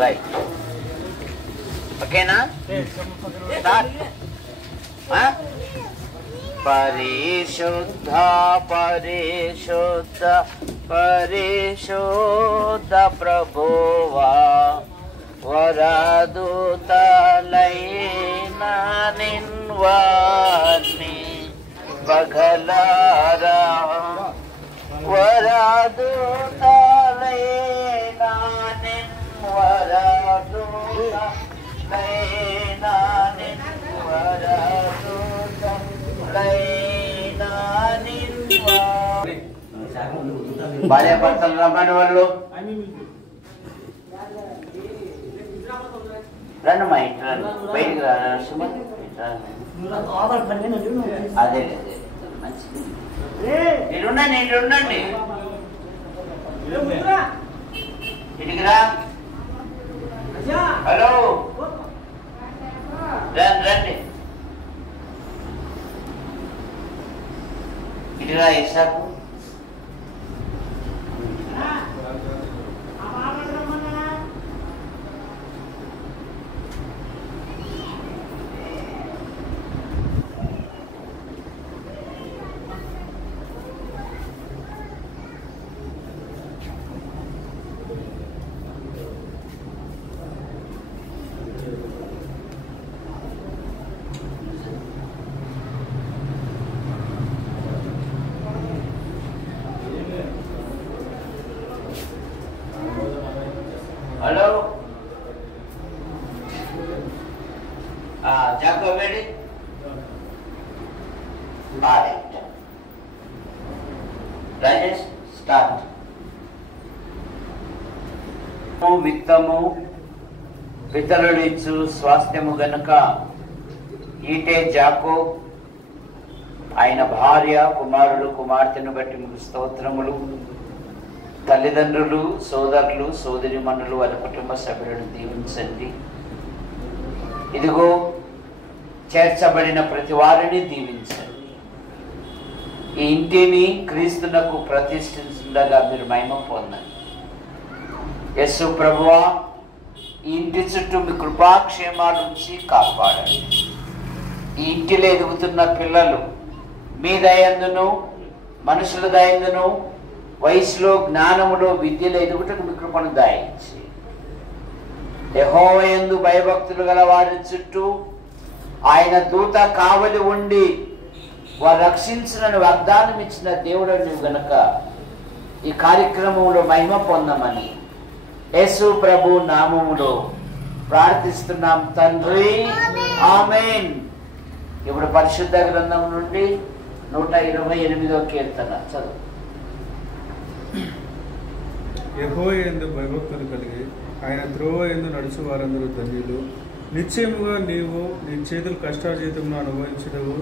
Right, ఓకేనా? పరిశుద్ధ పరిశుద్ధ పరిశుద్ధ ప్రభువా, వరదూతలైన నిన్వాన్ని పగలారా, వరదూతలైన వరదూతలైన భార్య భర్తలు రమ్మని వాళ్ళు రండి, మా ఇంటి రండి, బయటికి రా. అదే మంచిది, ఉండండి, ఉండండి, ఇంటికి రా. హలో, రండి రండి, ఇటురా. ఇసాకు hello, Jacob ready? Rajesh start. విత్తము పితరులిచ్చు స్వాస్థ్యము గనుక ఈటే జాకోబ్ ఆయన భార్య, కుమారుడు, కుమార్తెను బట్టి మీకు స్తోత్రములు. తల్లిదండ్రులు, సోదరులు, సోదరిమణులు, వారి కుటుంబ సభ్యులను దీవించండి. ఇదిగో చేర్చబడిన ప్రతి వారిని దీవించండి. ఈ ఇంటిని క్రీస్తునకు ప్రతిష్ఠించుండగా మీరు మహిమ పొందండి. యేసు ప్రభువా, ఈ ఇంటి చుట్టూ మీ కృపాక్షేమాల నుంచి కాపాడండి. ఈ ఇంటిలో ఎదుగుతున్న పిల్లలు మీ దయందును, మనుషుల దయందును, వయసులో, జ్ఞానములో, విద్యలో ఎదుగుటకు మీ కృపను దాయించి యెహోవా యందు భయభక్తులు గల వారి చుట్టూ ఆయన దూత కావలి ఉండి వారు రక్షించునని వాగ్దానం ఇచ్చిన దేవుడు నువ్వు గనక ఈ కార్యక్రమంలో మహిమ పొందమని యేసు ప్రభు నామములో ప్రార్థిస్తున్నాం తండ్రి, ఆమేన్. ఇప్పుడు పరిశుద్ధ గ్రంథం నుండి 128వ కీర్తన చదువు. యెహోవా యందు భయభక్తులు కలిగి ఆయన త్రోవ యందు నడుచు వారందరూ ధన్యులు. నిశ్చయముగా నీవు నీ చేతులు కష్టార్జితమును అనుభవించడవు.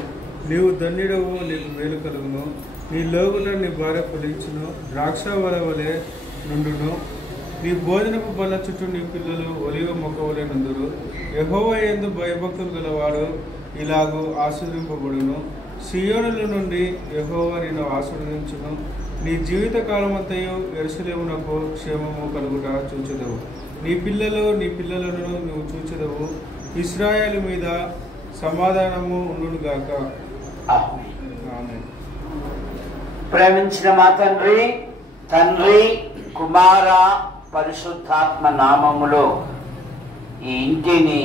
నీవు ధన్యుడవు, నీకు మేలు కలుగును. నీ లోగుట నీ భార్య ఫలించును, ద్రాక్ష వల వలె నుండును. నీ భోజనపు బల్ల చుట్టూ నీ పిల్లలు ఒలివ మొక్క వలె నుందురు. యెహోవా యందు భయభక్తులు గలవాడు ఇలాగూ ఆశీర్వదింపబడును. సియోనుల నుండి యెహోవా నిన్ను ఆశీర్వదించును. నీ జీవిత కాలమంతయు యెరూషలేమునకు క్షేమము కలుగుట చూచెదవు. నీ పిల్లలను నువ్వు చూచెదవు. ఇశ్రాయేలు మీద సమాధానము ఉండునుగాక. ఆమేన్. ప్రేమించిన మా తండ్రి, కుమార, పరిశుద్ధాత్మ నామములో ఈ ఇంటిని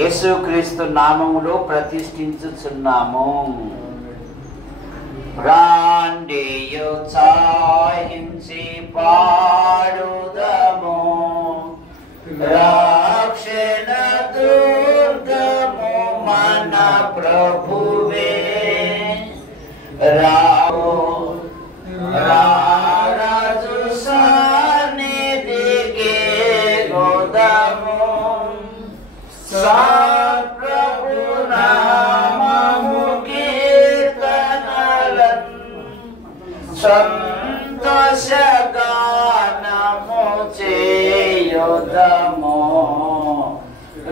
యేసుక్రీస్తు నామములో ప్రతిష్ఠించుచున్నాము. రాండియు చాహించి పాడుదము, రక్షణ దుర్గము మన ప్రభువే. రాజు సన్నిధికి గోదము, ప్రభు నామము కీర్తనలన్ సంతోషగానము చేయుదము.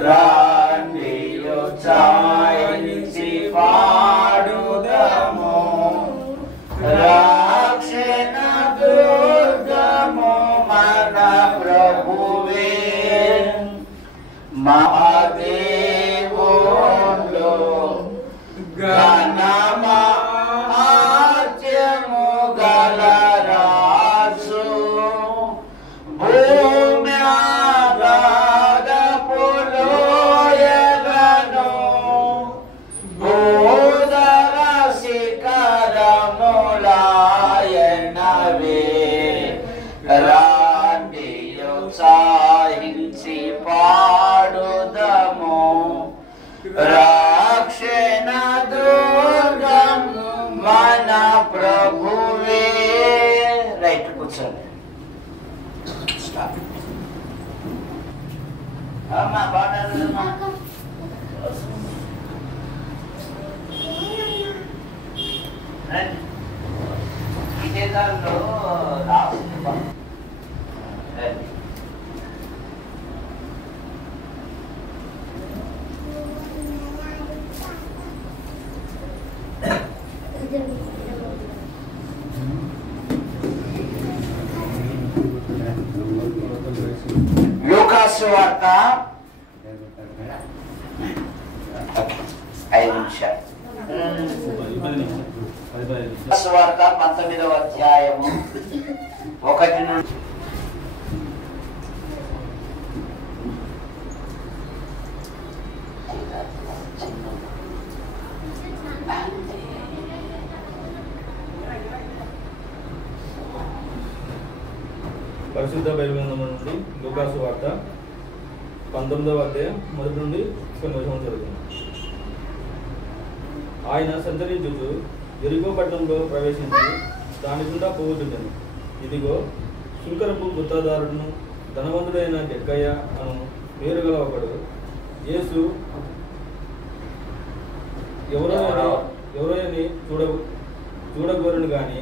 రాండియు చాయించి పాడుదము, రక్షణ దుర్గము మన ప్రభువే. కూర్చోండి. అమ్మా బాగున్నారమ్మా. ఇదే దానిలో రాసింది. లూకాసు వార్త 5 నిమిషాలు. లూకాసు వార్త 19వ అధ్యాయము 1 నుండి పరిశుద్ధ బైబిల్ గ్రంథం నుండి లూకాసు వార్త 19వ అధ్యాయం 1 నుండి కొన్ని వచనం చదువుతున్నాం. ఆయన సంచరించుచు యెరికో పట్టణంలో ప్రవేశించి దాని గుండా పోవుచుండెను. ఇదిగో శుంకరపు గుత్తదారుడును ధనవంతుడైన జక్కయ్య అను పేరు గల ఒకడు యేసు ఎవరోని చూడగోరను గాని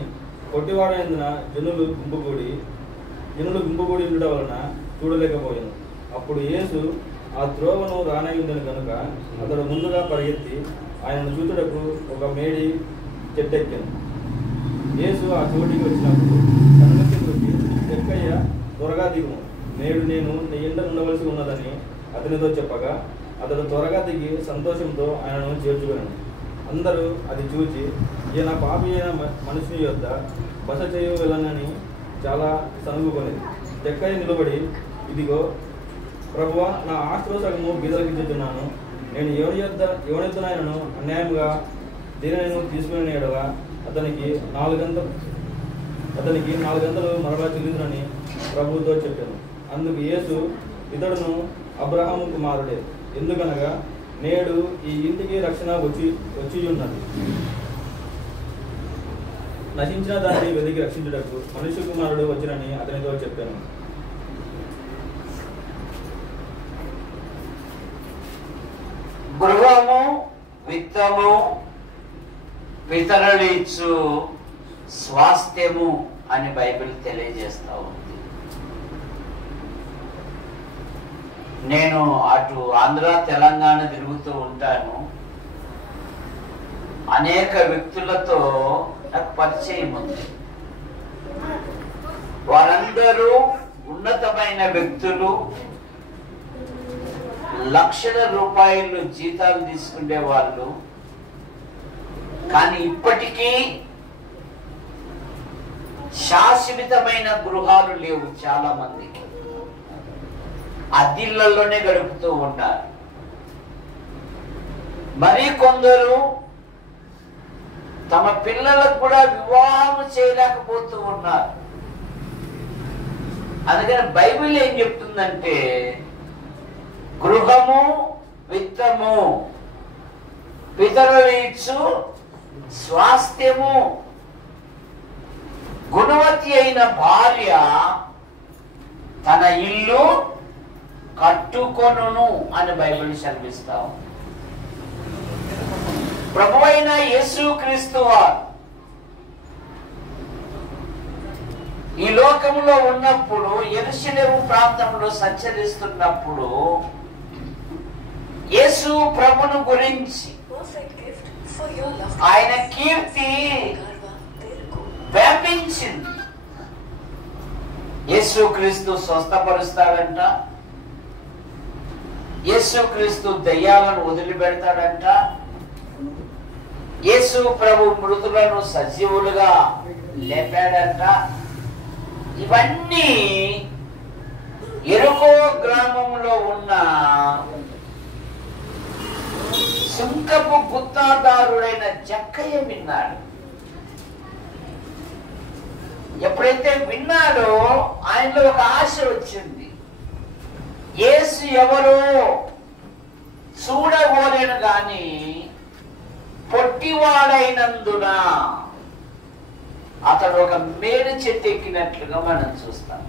కొట్టివాడైనందున జనులు గుంపుగూడి ఉండడం వలన చూడలేకపోయాను. అప్పుడు యేసు ఆ త్రోవను రానయ్యుందని కనుక అతడు ముందుగా పరిగెత్తి ఆయనను చూచుటకు ఒక మేడి చెట్టెక్కాను. యేసు ఆ చోటికి వచ్చినప్పుడు కనుమతి కొట్టి, జక్కయ్య త్వరగా దిగుము, నేడు నేను నీ ఇంట ఉండవలసి ఉన్నదని అతనితో చెప్పగా అతడు త్వరగా దిగి సంతోషంతో ఆయనను చేర్చుకున్నాను. అందరూ అది చూచి ఈయన పాపి అయిన మనుషుని యొద్ద బస చేయగలనని చాలా సనుగుకొనేది. జక్కయ్య నిలబడి, ఇదిగో ప్రభువా, నా ఆస్తిలో సగము బీదలకు ఇచ్చుతున్నాను. నేను ఎవరినైనాను అన్యాయంగా దీనిని తీసుకునే ఎడల అతనికి 4 గంటలు మరలా చెల్లించునని ప్రభువుతో చెప్పాను. అందుకు యేసు, ఇతడును అబ్రహాము కుమారుడే, ఎందుకనగా నేడు ఈ ఇంటికి రక్షణ వచ్చి ఉన్నది. నశించిన దాన్ని వెతికి రక్షించుటకు మనుష్య కుమారుడు వచ్చినని అతనితో చెప్పాను. గృహము, విత్తము, పితరులిచ్చు స్వాస్థ్యము అని బైబిల్ తెలియజేస్తా ఉంది. నేను అటు ఆంధ్ర తెలంగాణ తిరుగుతూ ఉంటాను. అనేక వ్యక్తులతో నాకు పరిచయం ఉంది. వారందరూ ఉన్నతమైన వ్యక్తులు, లక్షల రూపాయలు జీతాలు తీసుకునే వాళ్ళు. కానీ ఇప్పటికీ శాశ్వతమైన గృహాలు లేవు. చాలా మందికి అద్దిళ్లలోనే గడుపుతూ ఉంటారు. మరి కొందరు తమ పిల్లలకు కూడా వివాహం చేయలేకపోతూ ఉన్నారు. అందుకని బైబిల్ ఏం చెప్తుందంటే, గృహము, విత్తము, పితరులు ఇచ్చు స్వాస్థ్యము, గుణవతి అయిన భార్య తన ఇల్లు కట్టుకొనును అని బైబిల్ సెలవిస్తాం. ప్రభువైన యేసుక్రీస్తు వారు ఈ లోకంలో ఉన్నప్పుడు, యెరూషలేము ప్రాంతంలో సంచరిస్తున్నప్పుడు యేసు ప్రభును గురించి ఆయన కీర్తి వ్యాపించింది. యేసుక్రీస్తు స్వస్థపరుస్తాడంట, యేసుక్రీస్తు దయ్యాలను వదిలిపెడతాడంట, యేసు ప్రభు మృతులను సజీవులుగా లేపాడంట. ఇవన్నీ యెరికో గ్రామంలో ఉన్న సుంకపు గుత్తాదారుడైన జక్కయ్య విన్నాడు. ఎప్పుడైతే విన్నాడో ఆయనలో ఒక ఆశ వచ్చింది. యేసు ఎవరో చూడగోలేను గాని పొట్టివాడైనందున అతడు ఒక మేడి చెట్టు ఎక్కినట్లుగా మనం చూస్తాం.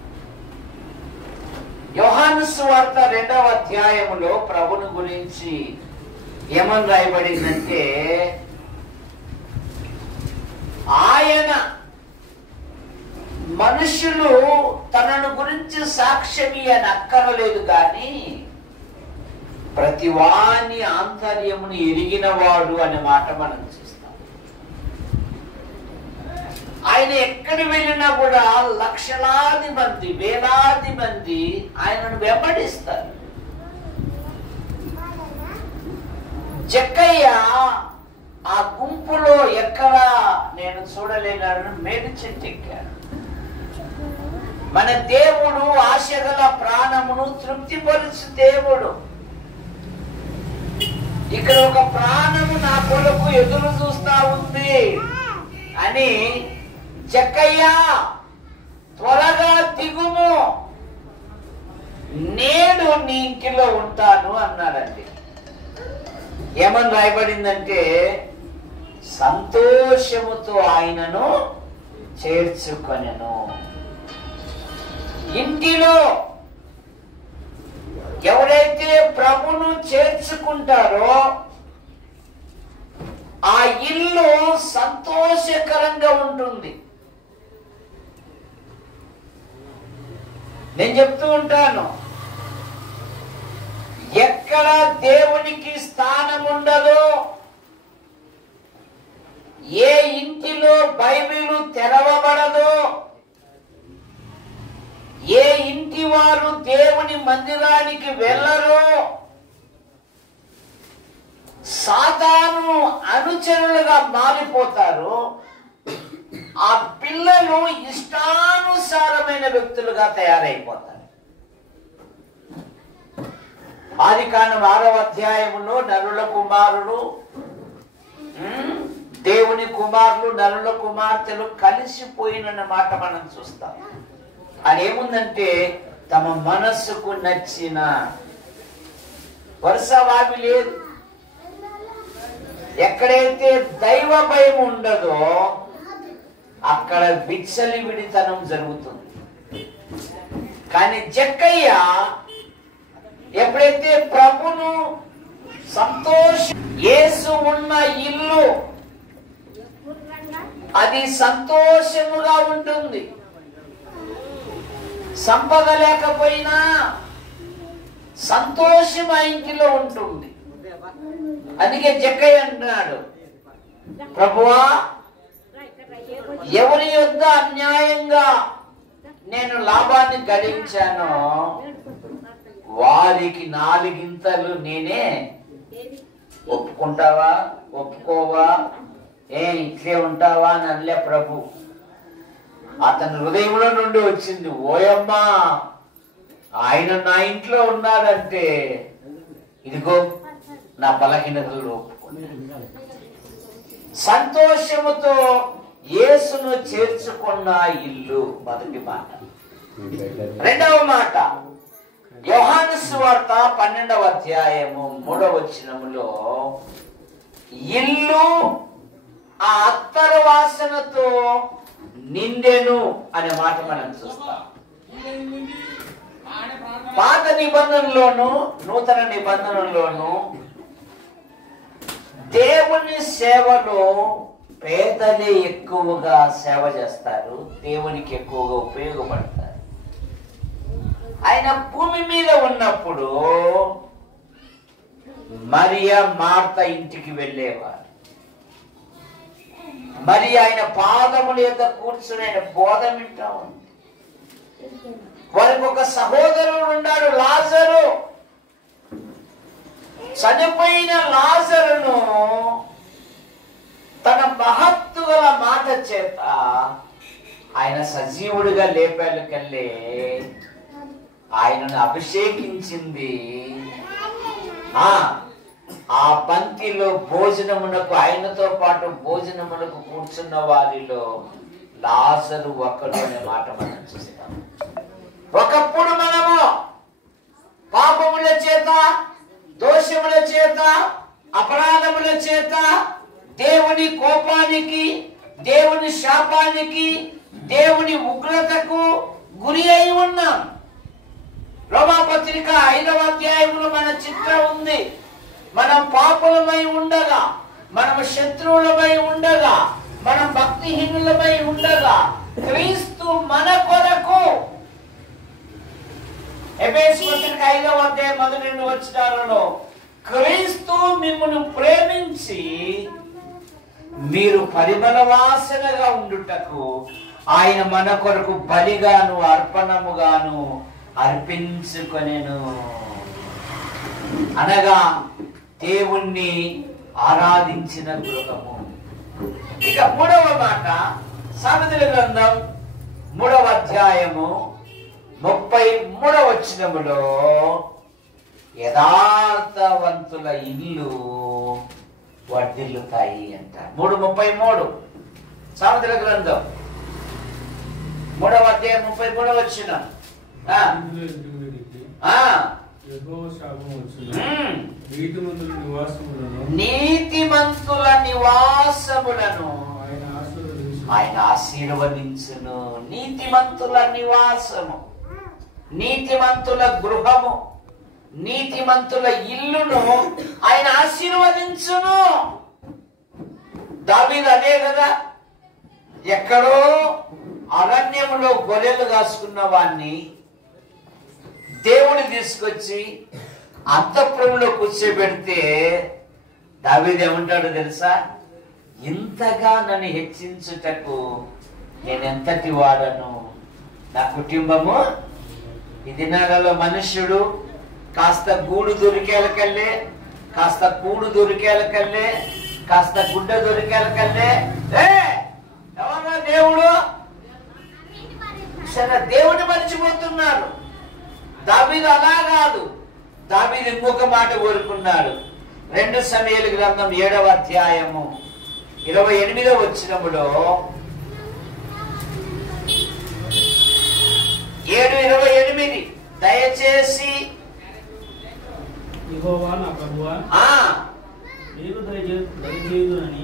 యోహాను సువార్త 2వ అధ్యాయములో ప్రభుని గురించి ఏమని రాయబడిందంటే, ఆయన మనుషులు తనను గురించి సాక్ష్యం అని అక్కరలేదు కానీ ప్రతి వాని ఆంతర్యమును ఎరిగినవాడు అనే మాట మనం చూస్తాం. ఆయన ఎక్కడి వెళ్ళినా కూడా లక్షలాది మంది, వేలాది మంది ఆయనను వెంబడిస్తారు. జక్కయ్య ఆ గుంపులో ఎక్కడా నేను చూడలేనని మేడి చెట్టు ఎక్కాడు. మన దేవుడు ఆశగల ప్రాణమును తృప్తిపరచు దేవుడు. ఇక్కడ ఒక ప్రాణము నా కొరకు ఎదురు చూస్తా ఉంది అని జక్కయ్య త్వరగా దిగుము, నేడు నీ ఇంటిలో ఉంటాను అన్నాడండి. ఏమని రాయబడిందంటే, సంతోషముతో ఆయనను చేర్చుకొనెను. ఇంటిలో ఎవరైతే ప్రభును చేర్చుకుంటారో ఆ ఇల్లు సంతోషకరంగా ఉంటుంది. నేను చెప్తూ ఉంటాను, ఎక్కడ దేవునికి స్థానం ఉండదో, ఏ ఇంటిలో బైబిలు తెరవబడదో, ఏ ఇంటి వారు దేవుని మందిరానికి వెళ్ళరో, సాతాను అనుచరులుగా మారిపోతారు. ఆ పిల్లలు ఇష్టానుసారమైన వ్యక్తులుగా తయారైపోతారు. ఆదికాండం 6వ అధ్యాయములో నరుల కుమారుడు, దేవుని కుమారులు, నరుల కుమార్తెలు కలిసిపోయిన మాట మనం చూస్తాం. అదేముందంటే, తమ మనస్సుకు నచ్చిన వరుసవావి లేదు. ఎక్కడైతే దైవ భయం ఉండదో అక్కడ విచ్చలివిడితనం జరుగుతుంది. కానీ జక్కయ్య ఎప్పుడైతే ప్రభును యేసు ఉన్న ఇల్లు అది సంతోషముగా ఉంటుంది. సంపద లేకపోయినా సంతోషం ఆ ఇంటిలో ఉంటుంది. అందుకే జక్కయ్య అంటున్నాడు, ప్రభువా, ఎవరి యొద్ద అన్యాయంగా నేను లాభాన్ని గడించానో వారికి 4 గింతలు నేనే. ఒప్పుకుంటావా, ఒప్పుకోవా, ఇట్లే ఉంటావా అని అనలే ప్రభు. అతని హృదయంలో నుండి వచ్చింది, ఓయమ్మా, ఆయన నా ఇంట్లో ఉన్నాడంటే ఇదిగో నా బలహీనతలు ఒప్పుకున్నా. సంతోషముతో యేసును చేర్చుకున్న ఇల్లు మొదటి మాట. రెండవ మాట, యోహాను సువార్త 12వ అధ్యాయము 3వ వచనములో ఇల్లు ఆ అత్తరు వాసనతో నిండెను అనే మాట మనం చూస్తాం. పాత నిబంధనలోను నూతన నిబంధనలోను దేవుని సేవలో పేదలే ఎక్కువగా సేవ చేస్తారు, దేవునికి ఎక్కువగా ఉపయోగపడతారు. ఆయన భూమి మీద ఉన్నప్పుడు మరియా మార్త ఇంటికి వెళ్ళేవారు. మరి ఆయన పాదముల యొక్క కూర్చుని ఆయన బోధ వింటా ఉంది. వారికి ఒక సహోదరుడు ఉన్నాడు, లాజరు. చనిపోయిన లాజరును తన మహత్తు గల మాట చేత ఆయన సజీవుడిగా లేపాలకెళ్ళే ఆయనను అభిషేకించింది. ఆ పంక్తిలో భోజనమునకు, ఆయనతో పాటు భోజనమునకు కూర్చున్న వారిలో లాజరు ఒకడు అనే మాట మనం చూస్తాం. ఒకప్పుడు మనము పాపముల చేత, దోషముల చేత, అపరాధముల చేత దేవుని కోపానికి దేవుని శాపానికి, దేవుని ఉగ్రతకు గురి అయి ఉన్నాం. రోమాపత్రిక 5వ అధ్యాయంలో మన చిత్రం ఉంది. మనం పాపులమై ఉండగా, మనం శత్రువులమై ఉండగా, మనం భక్తిహీనులమై ఉండగా క్రీస్తు మన కొరకు, ఎఫెసీ పత్రిక 5వ అధ్యాయం 1-2 వచనాలలో, క్రీస్తు మిమ్మును ప్రేమించి మీరు పరిమళ వాసనగా ఉండుటకు ఆయన మన కొరకు బలిగాను అర్పణముగాను అర్పించుకొనెను. అనగా దేవుణ్ణి ఆరాధించిన గృహము. ఇక 3వ మాట, సామెతల గ్రంథం 3వ అధ్యాయము 33వ వచనములో, యథార్థవంతుల ఇల్లు వర్ధిల్లుతాయి అంట. 3:33 సామెతల గ్రంథం 3వ అధ్యాయం 33వ వచనం. నీతిమంతుల నివాసములను ఆయన ఆశీర్వదించును. నీతిమంతుల నివాసము, నీతిమంతుల గృహము, నీతిమంతుల ఇల్లును ఆయన ఆశీర్వదించును. దావీదు అదే కదా, ఎక్కడో అరణ్యములో గొర్రెలు కాసుకున్న వాణ్ణి దేవుడు తీసుకొచ్చి అంతఃపురంలో కూర్చోబెడితే దావీదు ఏమంటాడు తెలుసా? ఇంతగా నన్ను హెచ్చించుటకు నేను ఎంతటి వాడను, నా కుటుంబము. ఈ దినాలలో మనుష్యుడు కాస్త గూడు దొరికేలకల్లే, కాస్త కూడు దొరికేలకల్లే, కాస్త గుడ్డ దొరికేలకల్లే ఎవరన్నా దేవుడు సరే దేవుని మర్చిపోతున్నారు. దావీదు అలా కాదు. దావీదు ఇంకొక మాట కోరుకున్నాడు. 2 సమూయేలు గ్రంథం 7వ అధ్యాయము 28వ వచనములో, 7:28 దయచేసి యెహోవా నా ప్రభువా, నీవు దయచేయుదునని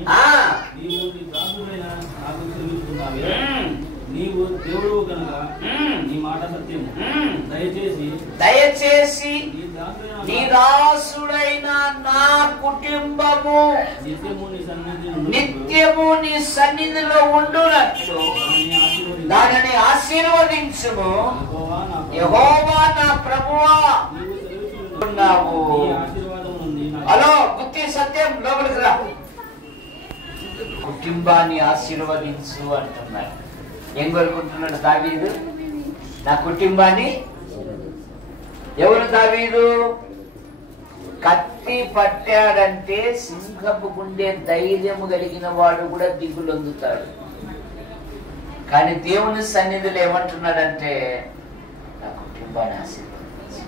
నీవు నీ దాసుడైన నాకు సెలవిస్తున్నావే. నీవు దేవుడు కనుక నీ మాట సత్యము. దయచేసి నీ దాసుడైన నా కుటుంబము నిత్యము నీ సన్నిధిలో ఉండునట్లు దానిని ఆశీర్వదించుము. యెహోవా నా ప్రభువా, హలో గుత్తి సత్యం లోపలికి రా. కుటుంబాన్ని ఆశీర్వదించు అంటున్నాడు. ఏం కోరుకుంటున్నాడు దావీదు? నా కుటుంబాన్ని. ఎవరు దావీదు? కత్తి పట్టాడంటే సింహపు గుండె ధైర్యము కలిగిన వాడు కూడా దిగులొందుతాడు. కానీ దేవుని సన్నిధిలో ఏమంటున్నాడంటే, నా కుటుంబాన్ని ఆశీర్వదించు,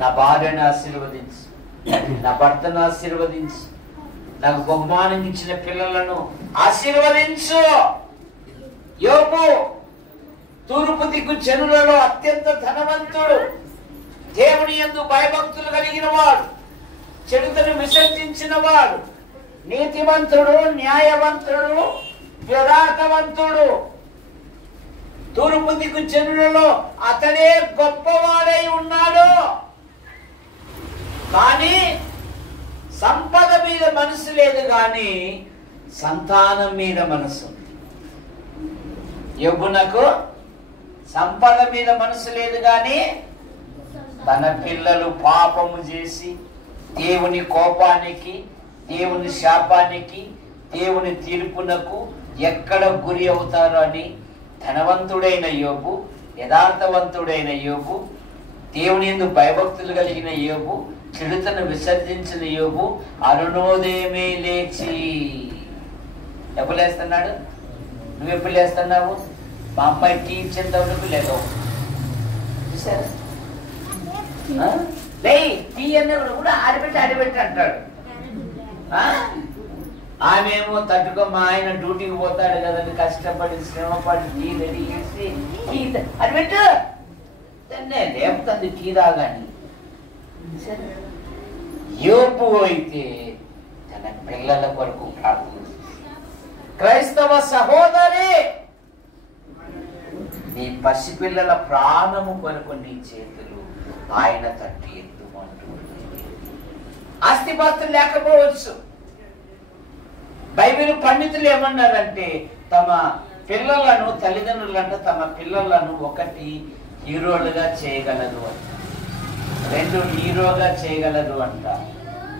నా భార్యను ఆశీర్వదించు, నా భర్తను ఆశీర్వదించు, నాకు బహుమానం ఇచ్చిన పిల్లలను ఆశీర్వదించు. యోబు తూర్పు దిక్కు జనులలో అత్యంత ధనవంతుడు, దేవుని యందు భయభక్తులు కలిగిన వాడు, చెడుతను విసర్జించిన వాడు, నీతిమంతుడు, న్యాయవంతుడు, యథార్థవంతుడు. తూర్పు దిక్కు జనులలో అతడే గొప్పవాడై ఉన్నాడు. కానీ సంపద మీద మనసు లేదు, కానీ సంతానం మీద మనసు. యోబునకు సంపద మీద మనసు లేదు, కానీ తన పిల్లలు పాపము చేసి దేవుని కోపానికి, దేవుని శాపానికి, దేవుని తీర్పునకు ఎక్కడ గురి అవుతారో అని ధనవంతుడైన యోబు, యథార్థవంతుడైన యోబు, దేవుని యందు భయభక్తులు కలిగిన యోబు, చెడుతను విసర్జించిన యోబు అరుణోదయమే లేచి ఎప్పుడు లేస్తున్నాడు? నువ్వు ఎప్పుడు లేస్తున్నావు? మా అమ్మాయి టీ ఇచ్చేంతవరకు లేవు. చూసారా? టీ అన్నప్పుడు కూడా ఆడిపెట్టి అంటాడు. ఆమెమో తట్టుకో, మా ఆయన డ్యూటీకి పోతాడు కదండి, కష్టపడి శ్రమపడి టీ రెడీ చేసి టీ అడిపెట్టు లేపుతుంది టీ రాగాని. యోబు అయితే తన పిల్లల కొరకు ప్రార్థన, క్రైస్తవ సహోదరి, నీ పసిపిల్లల ప్రాణము కొరకు నీ చేతులు ఆయన తట్టి ఎత్తుమంటూ. ఆస్తిపాస్తులు లేకపోవచ్చు. బైబిల్ పండితులు ఏమన్నారంటే తమ పిల్లలను, తల్లిదండ్రులంటే తమ పిల్లలను 1 హీరోలుగా చేయగలదు అంట, 2 హీరోగా చేయగలదు అంట,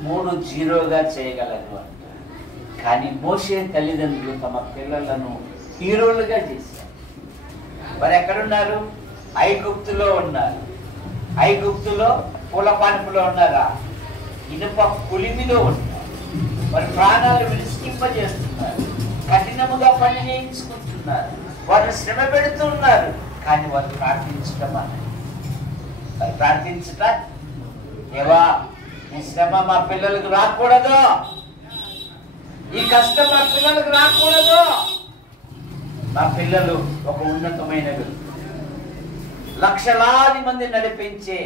3 జీరోగా చేయగలదు అంట. కానీ మోషే తల్లిదండ్రులు తమ పిల్లలను హీరోలుగా చేశారు. మరి ఎక్కడున్నారు? ఐగుప్తులో ఉన్నారు. ఐగుప్తులో పూల పాన్పులో ఉన్నారా? ఇనుప పులిమిలో ఉన్నారు. వారి ప్రాణాలు విడిస్కింపజేస్తున్నారు, కఠినముగా పని చేయించుకుంటున్నారు, వారు శ్రమ పెడుతున్నారు. కానీ వారు ప్రార్థించటం అన్నది. వారు ప్రార్థించట, దేవా ఈ శ్రమ మా పిల్లలకు రాకూడదు, ఈ కష్టం మా పిల్లలకు రాకూడదు. మా పిల్లలు ఒక ఉన్నతమైన వ్యక్తి, లక్షలాది మంది నడిపించే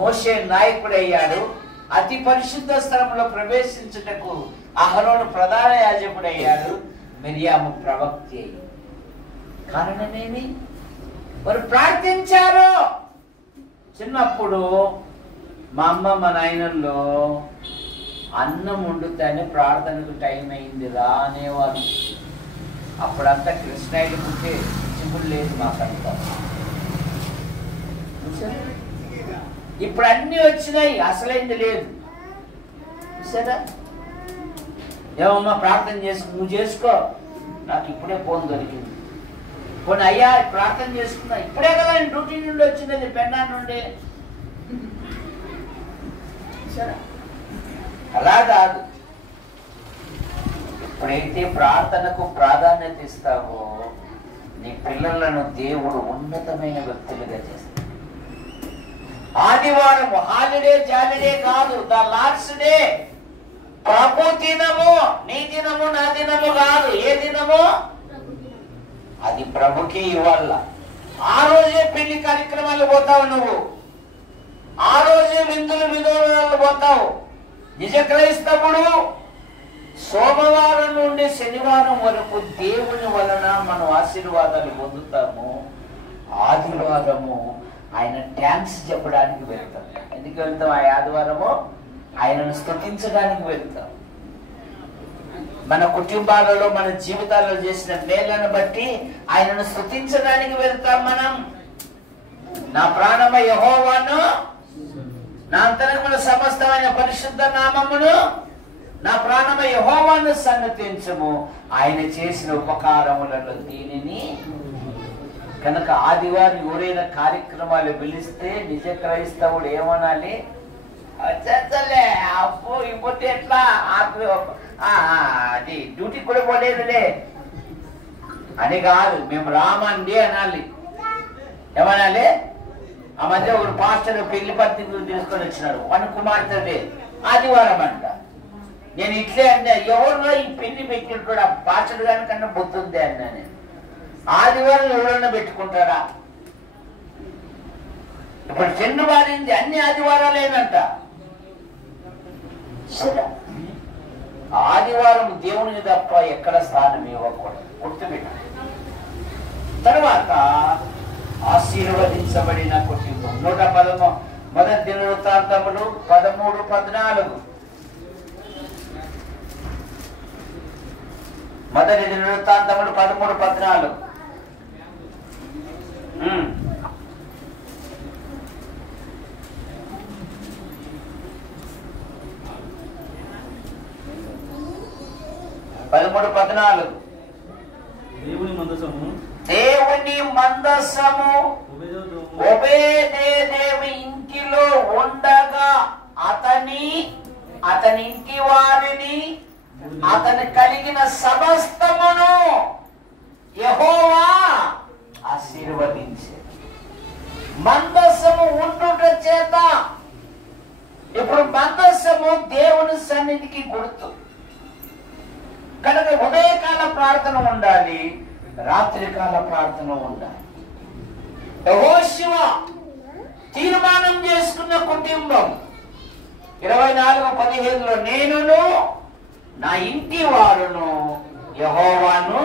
మోషే నాయకుడయ్యాడు. అతి పరిశుద్ధ స్థలంలో ప్రవేశించుటకు అహరోను ప్రధాన యాజకుడయ్యాడు, మిరియాము ప్రవక్తి. కారణమేమి? వారు ప్రార్థించారు. చిన్నప్పుడు మా అమ్మ మా నాయనల్లో అన్నం వండుతానే ప్రార్థనకు టైం అయింది రా అనేవారు. అప్పుడంతా కృష్ణాయిలు పుట్టే చిగురు లేదు మాకంతా. ఇప్పుడు అన్ని వచ్చినాయి, అసలైంది లేదు. సరే ఏమమ్మా ప్రార్థన చేసుకో, నువ్వు చేసుకో, నాకు ఇప్పుడే ఫోన్ దొరికింది. పోనీ అయ్యా ప్రార్థన చేసుకున్నా, ఇప్పుడే కదా నేను డ్యూటీ నుండి వచ్చినది, పెన్నా నుండి. సరే అలా కాదు. ఎప్పుడైతే ప్రార్థనకు ప్రాధాన్యత ఇస్తావో నీ పిల్లలను దేవుడు ఉన్నతమైన వ్యక్తులుగా చేస్తాడు. ఆదివారం హాలిడే జాలిడే కాదు, ద లార్డ్స్ డే, ప్రభు దినము. నీ దినము నా దినము కాదు. ఏ దినము? అది ప్రభుకి ఇవ్వాల. ఆ రోజే పెళ్లి కార్యక్రమాలు పోతావు నువ్వు, ఆ రోజే విందులు వినోదాలు పోతావు. నిజ క్రైస్తవుడు సోమవారం నుండి శనివారం వరకు దేవుని వలన మనం ఆశీర్వాదాలు పొందుతాము. ఆదివారము ఆయన థ్యాంక్స్ చెప్పడానికి వెళ్తాం. ఎందుకు వెళ్తాం? ఆ ఆదివారము ఆయనను స్తుతించడానికి వెళ్తాం. మన కుటుంబాలలో, మన జీవితాల్లో చేసిన మేళ్లను బట్టి ఆయనను స్తుతించడానికి వెళ్తాం మనం. నా ప్రాణమ యెహోవాను, నా అంతరంగమున సమస్తమైన పరిశుద్ధ నామమును, నా ప్రాణమ యెహోవాను సన్నతించుము, ఆయన చేసిన ఉపకారములలో దీనిని. కనుక ఆదివారం ఎవరైనా కార్యక్రమాలు పిలిస్తే నిజ క్రైస్తవుడు ఏమనాలి? చచ్చలే అప్పు ఇపోతే ఎట్లా, అది డ్యూటీకి కూడా పోలేదులే అని కాదు, మేము రామండి అనాలి. ఏమనాలి? ఆ మధ్య ఒక పాస్టర్ పెళ్లి పత్రికలు తీసుకొని వచ్చినాడు, మన కుమార్తె ఆదివారం అంట. నేను ఇట్లే అన్నా, ఎవరిలో ఈ పెళ్లి పెట్టినప్పుడు ఆ పాస్టర్ గారి కన్నా బొత్తుంది అన్నా. నేను ఆదివారం ఎవరైనా పెట్టుకుంటారా? ఇప్పుడు చెన్ను బారింది, అన్ని ఆదివారాలేనంట. ఆదివారం దేవునికి తప్ప ఎక్కడ స్థానం ఇవ్వకూడదు, గుర్తుపెట్టు. తర్వాత ఆశీర్వదించబడిన కుటుంబం. 113 మొదటి దినవృత్తాంతములు 13-14. మొదటి దినవృత్తాంతములు 13-14. దేవుని మందసము ఓబేదేదేవి ఇంటిలో ఉండగా అతని ఇంటి వారిని, అతని కలిగిన సమస్తమును యెహోవా ఆశీర్వదించే. మందసము ఉండుట చేత, ఇప్పుడు మందసము దేవుని సన్నిధికి గుర్తు కనుక ఉదయకాల ప్రార్థన ఉండాలి, రాత్రికాల ప్రార్థన ఉండాలి. యెహోషువ తీర్మానం చేసుకున్న కుటుంబం 24:15 నేనును నా ఇంటి వారును యెహోవాను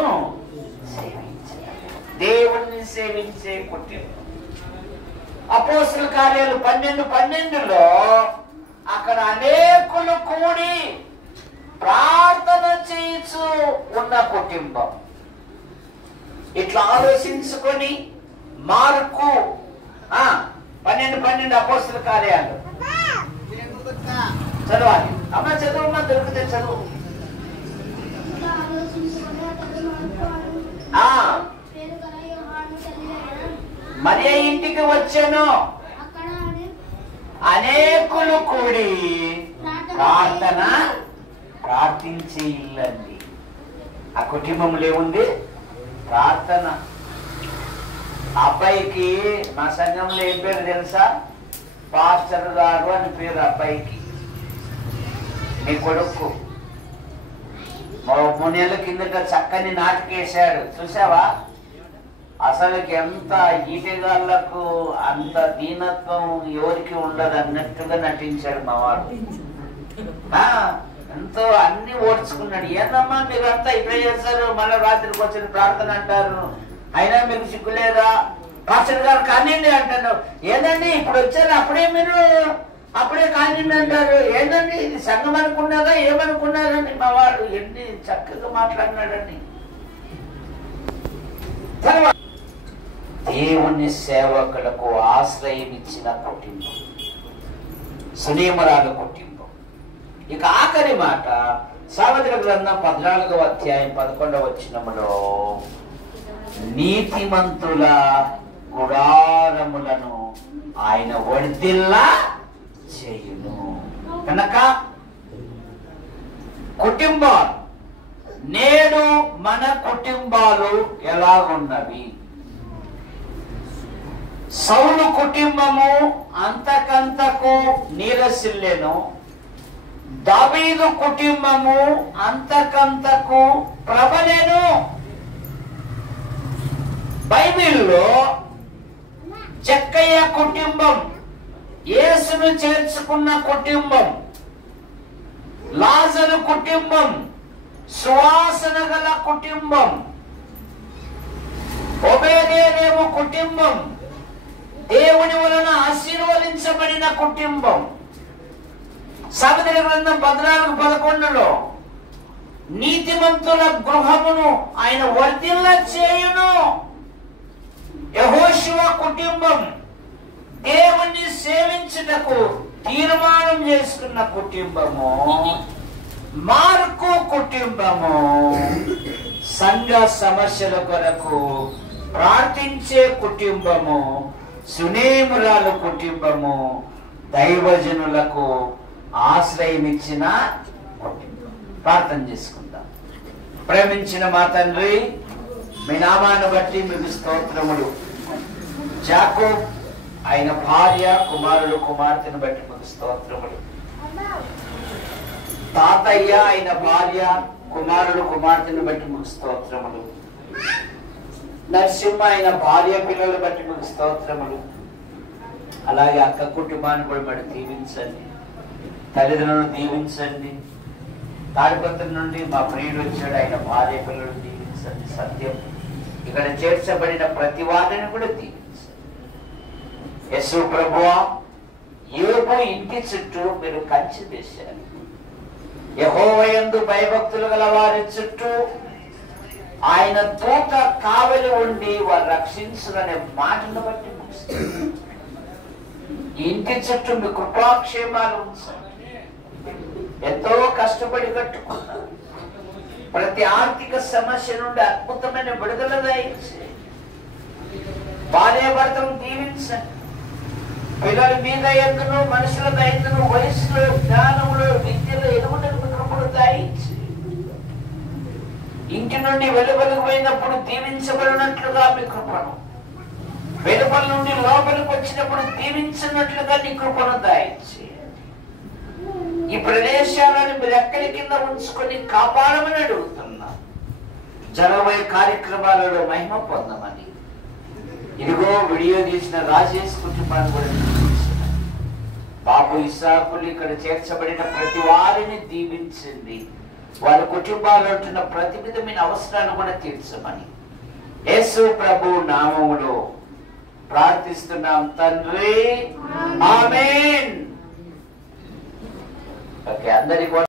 సేవించడం, దేవుణ్ణి సేవించే కుటుంబం. అపోస్తలుల కార్యాలు 12:12లో అక్కడ అనేకులు కూడి ప్రార్థన చేయించు ఉన్న కుటుంబం. ఇట్లా ఆలోచించుకొని మార్కు 12:12 అపోస్తలుల కార్యాలు చదవాలి. అమ్మ చదువు, దొరికితే చదువు. మరియ ఇంటికి వచ్చాను, అనేకులు కూడి ప్రార్థించే ఇల్లండి. ఆ కుటుంబంలో ఏముంది? ప్రార్థన. అబ్బాయికి మా సంఘంలో ఏం పేరు తెలుసా? పాస్టర్ గారు అని పేరు అబ్బాయికి. మీ కొడుకు 3 నెలల కిందట చక్కని నాటకేశాడు, చూసావా? అసలుకి ఎంత ఈటెగాళ్లకు అంత దీనత్వం ఎవరికి ఉండదు అన్నట్టుగా నటించాడు మా వాడు. ఎంతో అన్ని ఓడ్చుకున్నాడు. ఏందమ్మా మీరంతా ఇట్లా చేస్తారు, మళ్ళీ రాత్రికి వచ్చిన ప్రార్థన అంటారు, అయినా మీకు సిగ్గులేదా? పాస్టర్ గారు కానివ్వండి అంటాను. ఏదండి ఇప్పుడు వచ్చారు, అప్పుడే కానివ్వండి అంటారు. ఏందండి ఇది సంఘం అనుకున్నారా ఏమనుకున్నారని మా వాడు ఎన్ని చక్కగా మాట్లాడినాడని. తర్వాత దేవుని సేవకులకు ఆశ్రయం ఇచ్చిన కుటుంబం, సునీమరాల కుటుంబం. ఇక ఆఖరి మాట సామెతల గ్రంథం 14వ అధ్యాయం 11వ వచనములో నీతిమంతుల గుడారములను ఆయన వర్ధిల్లా చేయును. కనుక కుటుంబం నేడు మన కుటుంబాలు ఎలాగున్నవి? సౌలు కుటుంబము అంతకంతకు నీరసిల్లెను, దావీదు కుటుంబము అంతకంతకు ప్రబలెను. బైబిల్లో జక్కయ్య కుటుంబం యేసును చేర్చుకున్న కుటుంబం, లాజరు కుటుంబం సువాసన గల కుటుంబం, ఒబేదేదేము కుటుంబం దేవుని వలన ఆశీర్వదించబడిన కుటుంబం. సామెతల గ్రంథం 14:11లో నీతిమంతుల గృహమును ఆయన వర్ధిల్ల చేయును. యెహోషువ కుటుంబం దేవుణ్ణి సేవించుటకు తీర్మానం చేసుకున్న కుటుంబము. మార్కు కుటుంబము సంఘ సమస్యల కొరకు ప్రార్థించే కుటుంబము. సునేమురాలు కుటుంబము దైవజనులకు ఆశ్రయం ఇచ్చిన కుటుంబం. ప్రార్థన చేసుకుందాం. ప్రేమించిన మా తండ్రి, మీ నామాన్ని బట్టి మీకు స్తోత్రములు. జాకోబ్ ఆయన భార్య, కుమారుడు, కుమార్తెను బట్టి మీకు స్తోత్రములు. తాతయ్య ఆయన భార్య, కుమారుడు, కుమార్తెను బట్టి మీకు స్తోత్రములు. నరసింహ ఆయన భార్య, పిల్లలు బట్టి మీకు స్తోత్రములు. అలాగే అక్క కుటుంబాన్ని కూడా బట్టి దీవించండి, తల్లిదండ్రులను దీవించండి. తాడిపత్రి నుండి మా ప్రియుడు వచ్చాడు, ఆయన భార్య, పిల్లలు దీవించండి. సత్యం ఇక్కడ చేర్చబడిన ప్రతి వారిని కూడా దీవించండి. యేసు ప్రభువా, యోబు ఇంటి చుట్టూ మీరు కంచి వేశారు. యెహోవా యందు భయభక్తులు గల వారి చుట్టూ ఆయన దూత కావలి ఉండి వారు రక్షించుననే మాటను బట్టి ఇంటి చుట్టూ మీ కృపాక్షేమాలు ఉంచండి. ఎంతో కష్టపడి కట్టుకున్నారు. ప్రతి ఆర్థిక సమస్య నుండి అద్భుతమైన విడుదల దయచేయండి. భార్య భర్తను దీవించండి. పిల్లల మీద ఎందును, మనుషుల ఎందును, వయసులో, జ్ఞానంలో, విద్యలో ఎదుగుదల కృపను దయచేయండి. ఇంటి నుండి వెలువలకు పోయినప్పుడు దీవించబడినట్లుగా మీ కృపను, వెలుపల నుండి లోపలికి వచ్చినప్పుడు దీవించినట్లుగా నీ కృపను దయచేయండి. ఈ ప్రదేశాలను మీరు ఎక్కడి కింద ఉంచుకొని కాపాడమని అడుగుతున్నా. జరగబోయే కార్యక్రమాలలో మహిమ పొందమని. ఇదిగో వీడియో తీసిన రాజేష్ కుటుంబాన్ని కూడా బాబు ఇసాకులు ఇక్కడ చేర్చబడిన ప్రతి వారిని దీవించింది. వారి కుటుంబాల్లో ఉంటున్న ప్రతి విధమైన అవసరాలు కూడా తీర్చమని యేసు ప్రభు నామములో ప్రార్థిస్తున్నాం తండ్రి. ఆమేన్. ఓకే, అందరికీ